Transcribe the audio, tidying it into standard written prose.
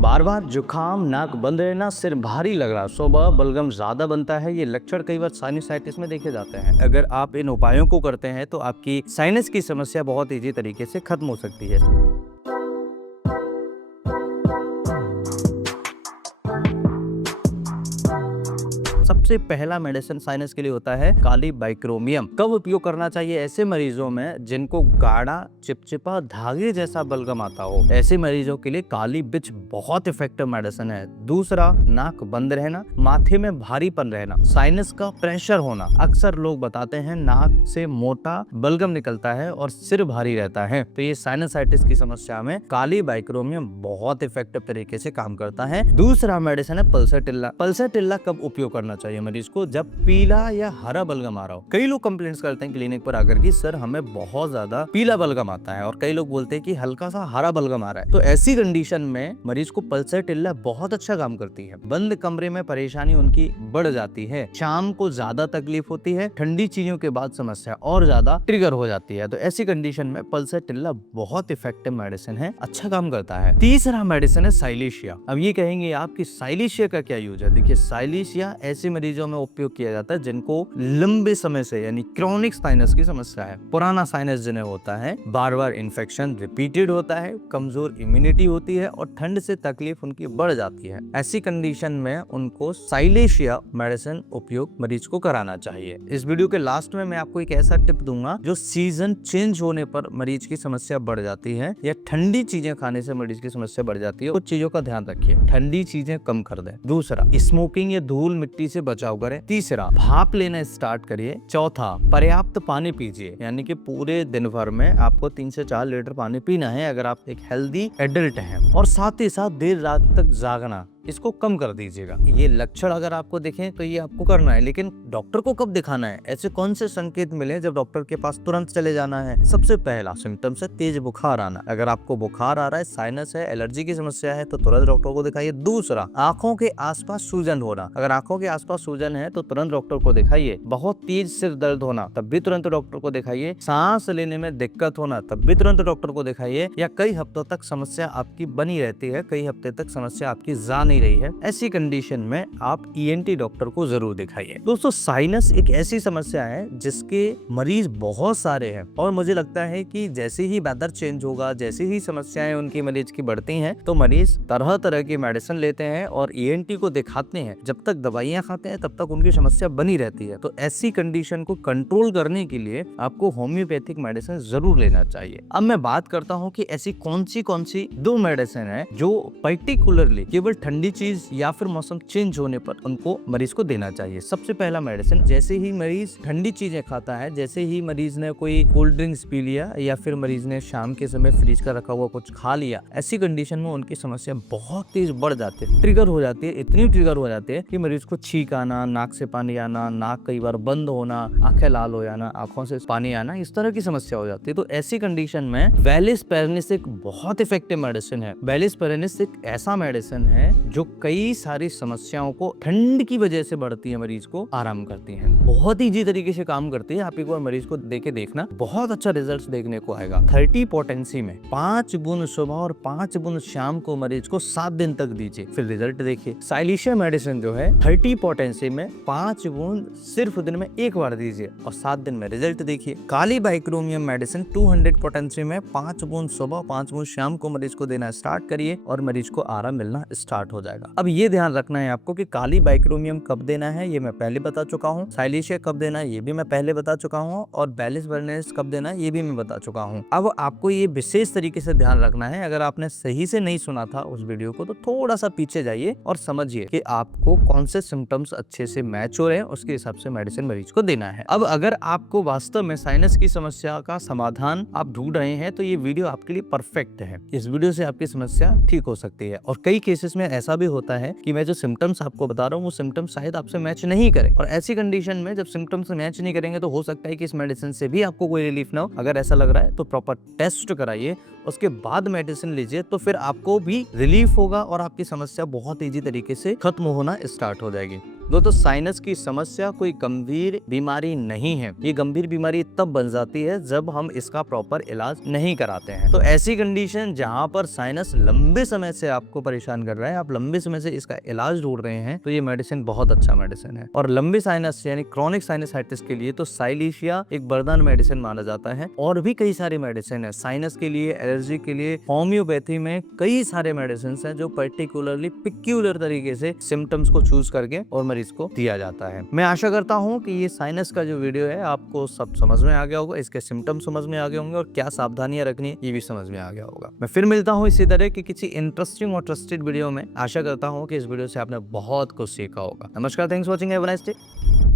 बार बार जुकाम, नाक बंद रहना, सिर भारी लग रहा, सुबह बलगम ज्यादा बनता है, ये लक्षण कई बार साइनसाइटिस में देखे जाते हैं। अगर आप इन उपायों को करते हैं तो आपकी साइनस की समस्या बहुत इजी तरीके से खत्म हो सकती है। सबसे पहला मेडिसिन साइनस के लिए होता है काली बाइक्रोमियम। कब उपयोग करना चाहिए? ऐसे मरीजों में जिनको गाढ़ा चिपचिपा धागे जैसा बलगम आता हो, ऐसे मरीजों के लिए काली बिच बहुत इफेक्टिव मेडिसिन है। दूसरा, नाक बंद रहना, माथे में भारीपन रहना, साइनस का प्रेशर होना। अक्सर लोग बताते हैं नाक से मोटा बलगम निकलता है और सिर भारी रहता है, तो ये साइनसाइटिस की समस्या में काली बाइक्रोमियम बहुत इफेक्टिव तरीके से काम करता है। दूसरा मेडिसिन है पल्साटिल्ला। पल्साटिल्ला कब उपयोग करना चाहिए मरीज को? जब पीला या हरा बलगम आ रहा हो। कई लोग कंप्लेंट्स करते हैं क्लिनिक पर आकर कि सर हमें बहुत ज्यादा पीला बलगम आता है, और कई लोग बोलते हैं कि हल्का सा हरा बलगम आ रहा है। तो ऐसी कंडीशन में मरीज को पल्साटिल्ला बहुत अच्छा काम करती है। बंद कमरे में परेशानी उनकी बढ़ जाती है, शाम को ज्यादा तकलीफ होती है, ठंडी चीजों के बाद समस्या और ज्यादा ट्रिगर हो जाती है। तो ऐसी कंडीशन में पल्साटिल्ला बहुत इफेक्टिव मेडिसिन है, अच्छा काम करता है। तीसरा मेडिसिन है साइलेशिया। अब ये कहेंगे आप कि साइलेशिया का क्या यूज है? देखिए, साइलेशिया ऐसे मरीजों में उपयोग किया जाता है जिनको लंबे समय से यानी क्रॉनिक साइनस की समस्या है। पुराना साइनस जिन्हें होता है, बार बार इन्फेक्शन रिपीटेड होता है, कमजोर इम्यूनिटी होती है और ठंड से तकलीफ उनकी बढ़ जाती है। ऐसी कंडीशन में उनको साइलेशिया मेडिसिन उपयोग मरीज को कराना चाहिए। इस वीडियो के लास्ट में मैं आपको एक ऐसा टिप दूंगा जो सीजन चेंज होने पर मरीज की समस्या बढ़ जाती है या ठंडी चीजें खाने से मरीज की समस्या बढ़ जाती है। कुछ चीजों का ध्यान रखिए, ठंडी चीजें कम कर दें। दूसरा, स्मोकिंग या धूल मिट्टी से बचाव करें। तीसरा, भाप लेना स्टार्ट करिए। चौथा, पर्याप्त पानी पीजिए, यानी कि पूरे दिन भर में आपको 3 से 4 लीटर पानी पीना है अगर आप एक हेल्दी एडल्ट हैं। और साथ ही साथ देर रात तक जागना, इसको कम कर दीजिएगा। ये लक्षण अगर आपको दिखें तो ये आपको करना है, लेकिन डॉक्टर को कब दिखाना है? ऐसे कौन से संकेत मिले जब डॉक्टर के पास तुरंत चले जाना है? सबसे पहला सिम्टम्स है तेज बुखार आना। अगर आपको बुखार आ रहा है, साइनस है, एलर्जी की समस्या है, तो तुरंत डॉक्टर को दिखाइए। दूसरा, आंखों के आसपास सूजन होना। अगर आंखों के आसपास सूजन है तो तुरंत डॉक्टर को दिखाइए। बहुत तेज सिर दर्द होना, तब भी तुरंत डॉक्टर को दिखाइए। सांस लेने में दिक्कत होना, तब भी तुरंत डॉक्टर को दिखाइए। या कई हफ्तों तक समस्या आपकी बनी रहती है, कई हफ्ते तक समस्या आपकी जा नहीं रही है, ऐसी कंडीशन में आप ईएनटी डॉक्टर को जरूर दिखाइए। दोस्तों, साइनस एक ऐसी समस्या है जिसके मरीज बहुत सारे हैं, और मुझे लगता है कि जैसे ही वेदर चेंज होगा, जैसे ही समस्याएं उनकी मरीज की बढ़ती हैं, तो मरीज तरह तरह की मेडिसिन लेते हैं और ईएनटी को दिखाते हैं। जब तक दवाइयां खाते हैं तब तक उनकी समस्या बनी रहती है। तो ऐसी कंडीशन को कंट्रोल करने के लिए आपको होम्योपैथिक मेडिसिन जरूर लेना चाहिए। अब मैं बात करता हूँ कि ऐसी कौन सी 2 मेडिसिन है जो पर्टिकुलरली केवल ठंडी चीज या फिर मौसम चेंज होने पर उनको मरीज को देना चाहिए। सबसे पहला मेडिसिन, जैसे ही मरीज ठंडी चीजें खाता है, जैसे ही मरीज ने कोई कोल्ड ड्रिंक्स पी लिया या फिर मरीज ने शाम के समय फ्रिज का रखा हुआ कुछ खा लिया, ऐसी कंडीशन में उनकी समस्या बहुत तेज बढ़ जाती है, ट्रिगर हो जाती है। इतनी ट्रिगर हो जाती है कि मरीज को छींक आना, नाक से पानी आना, नाक कई बार बंद होना, आंखें लाल हो जाना, आंखों से पानी आना, इस तरह की समस्या हो जाती है। तो ऐसी कंडीशन में वेलिस पेरेनिस एक बहुत इफेक्टिव मेडिसिन है। वेलिस पेरेनिस एक ऐसा मेडिसिन है जो कई सारी समस्याओं को ठंड की वजह से बढ़ती है मरीज को आराम करती है। बहुत इजी तरीके से काम करती है। आप एक बार मरीज को देके देखना, बहुत अच्छा रिजल्ट देखने को आएगा। 30 पोटेंसी में 5 बूंद सुबह और 5 बूंद शाम को मरीज को 7 दिन तक दीजिए, फिर रिजल्ट देखिए। साइलेशिया मेडिसिन जो है 30 पोटेंसी में 5 बूंद सिर्फ दिन में एक बार दीजिए और 7 दिन में रिजल्ट देखिए। काली बाइक्रोमियम मेडिसिन 200 पोटेंसी में 5 बूंद सुबह 5 बूंद शाम को मरीज को देना स्टार्ट करिए और मरीज को आराम मिलना स्टार्ट हो जाएगा। अब ये ध्यान रखना है आपको कि काली बाइक्रोमियम कब देना है, ये मैं पहले बता चुका हूँ। साइलेशिया कब देना है, ये भी मैं पहले बता चुका हूँ। और वेलिस पेरेनिस कब देना है, ये भी मैं बता चुका हूँ। अब आपको ये विशेष तरीके से ध्यान रखना है। अगर आपने सही से नहीं सुना था उस वीडियो को, तो थोड़ा सा पीछे जाइए और समझिए कि आपको कौन से सिम्टम्स अच्छे से मैच हो रहे हैं, उसके हिसाब से मेडिसिन मरीज को देना है। अब अगर आपको वास्तव में साइनस की समस्या का समाधान आप ढूंढ रहे हैं, तो ये वीडियो आपके लिए परफेक्ट है। इस वीडियो से आपकी समस्या ठीक हो सकती है। और कई केसेस में ऐसा भी होता है कि मैं जो सिम्टम्स आपको बता रहा हूँ वो सिम्टम्स शायद आपसे मैच नहीं करे, और ऐसी कंडीशन में जब सिम्टम्स मैच नहीं करेंगे तो हो सकता है कि इस मेडिसिन से भी आपको कोई रिलीफ ना हो। अगर ऐसा लग रहा है तो प्रॉपर टेस्ट कराइए, उसके बाद मेडिसिन लीजिए, तो फिर आपको भी रिलीफ होगा और आपकी समस्या बहुत ईजी तरीके से खत्म होना स्टार्ट हो जाएगी। दोस्तों साइनस की समस्या कोई गंभीर बीमारी नहीं है। ये गंभीर बीमारी तब बन जाती है जब हम इसका प्रॉपर इलाज नहीं कराते हैं। तो ऐसी कंडीशन जहां पर साइनस लंबे समय से आपको परेशान कर रहा है, आप लंबे समय से इसका इलाज ढूंढ रहे हैं, तो ये मेडिसिन बहुत अच्छा मेडिसिन है। और लंबी साइनस यानी क्रॉनिक साइनसाइटिस के लिए तो साइलेशिया एक वरदान मेडिसिन माना जाता है। और भी कई सारे मेडिसिन है साइनस के लिए, एलर्जी के लिए। होम्योपैथी में कई सारे मेडिसिन है जो पर्टिकुलरली पिक्यूलर तरीके से सिम्टम्स को चूज करके और मरीज को दिया जाता है। मैं आशा करता हूँ कि ये साइनस का जो वीडियो है आपको सब समझ में आ गया होगा, इसके सिम्टम्स समझ में आ गए होंगे और क्या सावधानियां रखनी है ये भी समझ में आ गया होगा। मैं फिर मिलता हूँ इसी तरह की किसी इंटरेस्टिंग और ट्रस्टेड वीडियो में। आशा करता हूँ कि इस वीडियो से आपने बहुत कुछ सीखा होगा। नमस्कार, thanks for watching, have a nice day.